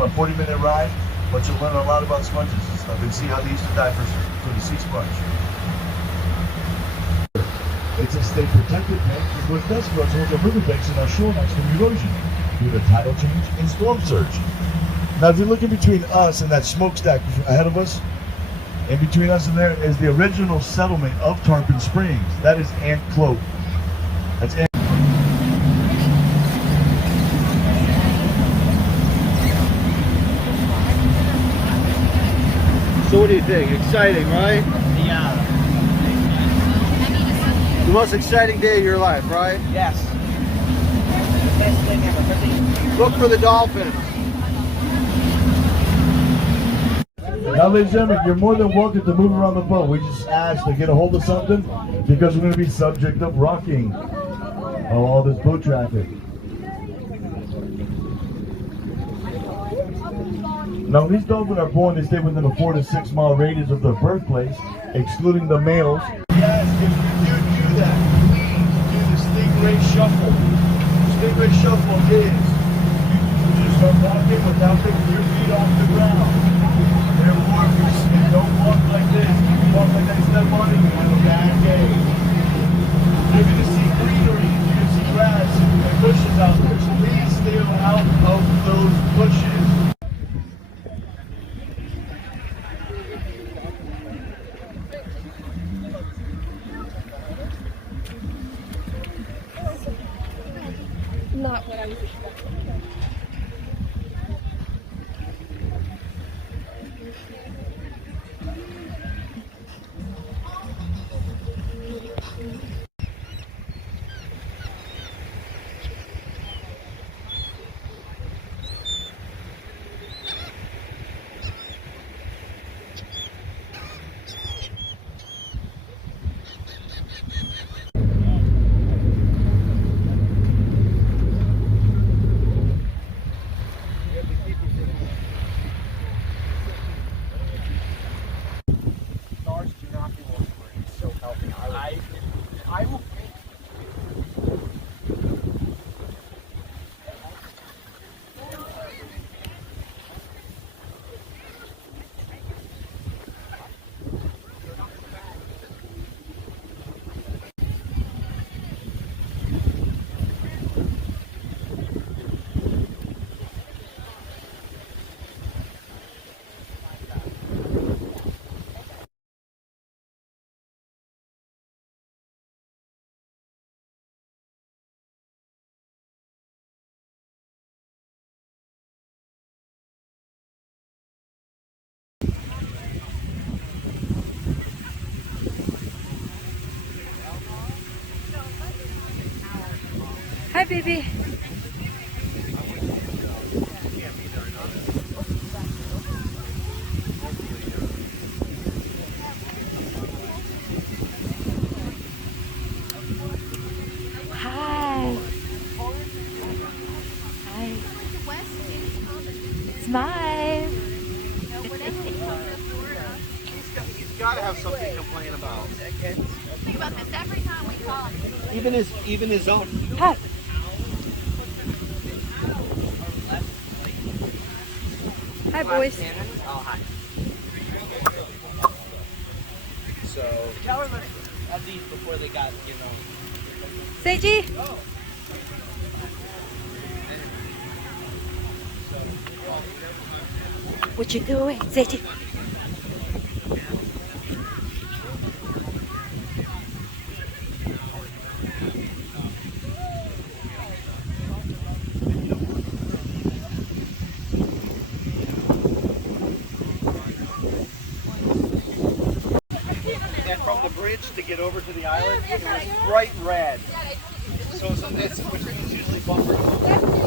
a 40-minute ride, but you'll learn a lot about sponges and stuff and see how they used to die for the sea sponge. It's a state protected bank with West Escrows holds our riverbanks and our shorelines from erosion due to tidal change and storm surge. Now, if you're looking between us and that smokestack ahead of us, and between us and there is the original settlement of Tarpon Springs. That is Ant Cloak. That's Ant. So what do you think? Exciting, right? Yeah. The most exciting day of your life, right? Yes. Best thing ever. Look for the dolphins. Now, ladies and gentlemen, you're more than welcome to move around the boat. We just asked to get a hold of something because we're going to be subject of rocking of all this boat traffic. Now, when these dolphins are born, they stay within a 4 to 6 mile radius of their birthplace, excluding the males. Yes, if you do that, please do the stingray shuffle. The stingray shuffle is you just start walking without taking your feet off the ground. Therefore, if you don't walk like this, if you walk like that, step on it, you have a bad day. You're going to see greenery, you're going to see grass and bushes out there, so please stay out of those bushes. Not what I was expecting. I will. Hi, baby. Hi. Hi. Smile. He's got to have something to complain about. Think about this every time we talk. Even his own. Hi. Hi, boys. Oh, hi. So Tell her of these before they got, Seiji. What you doing, Seiji? and from the bridge to get over to the island, it was bright red. So this, which means usually bumper.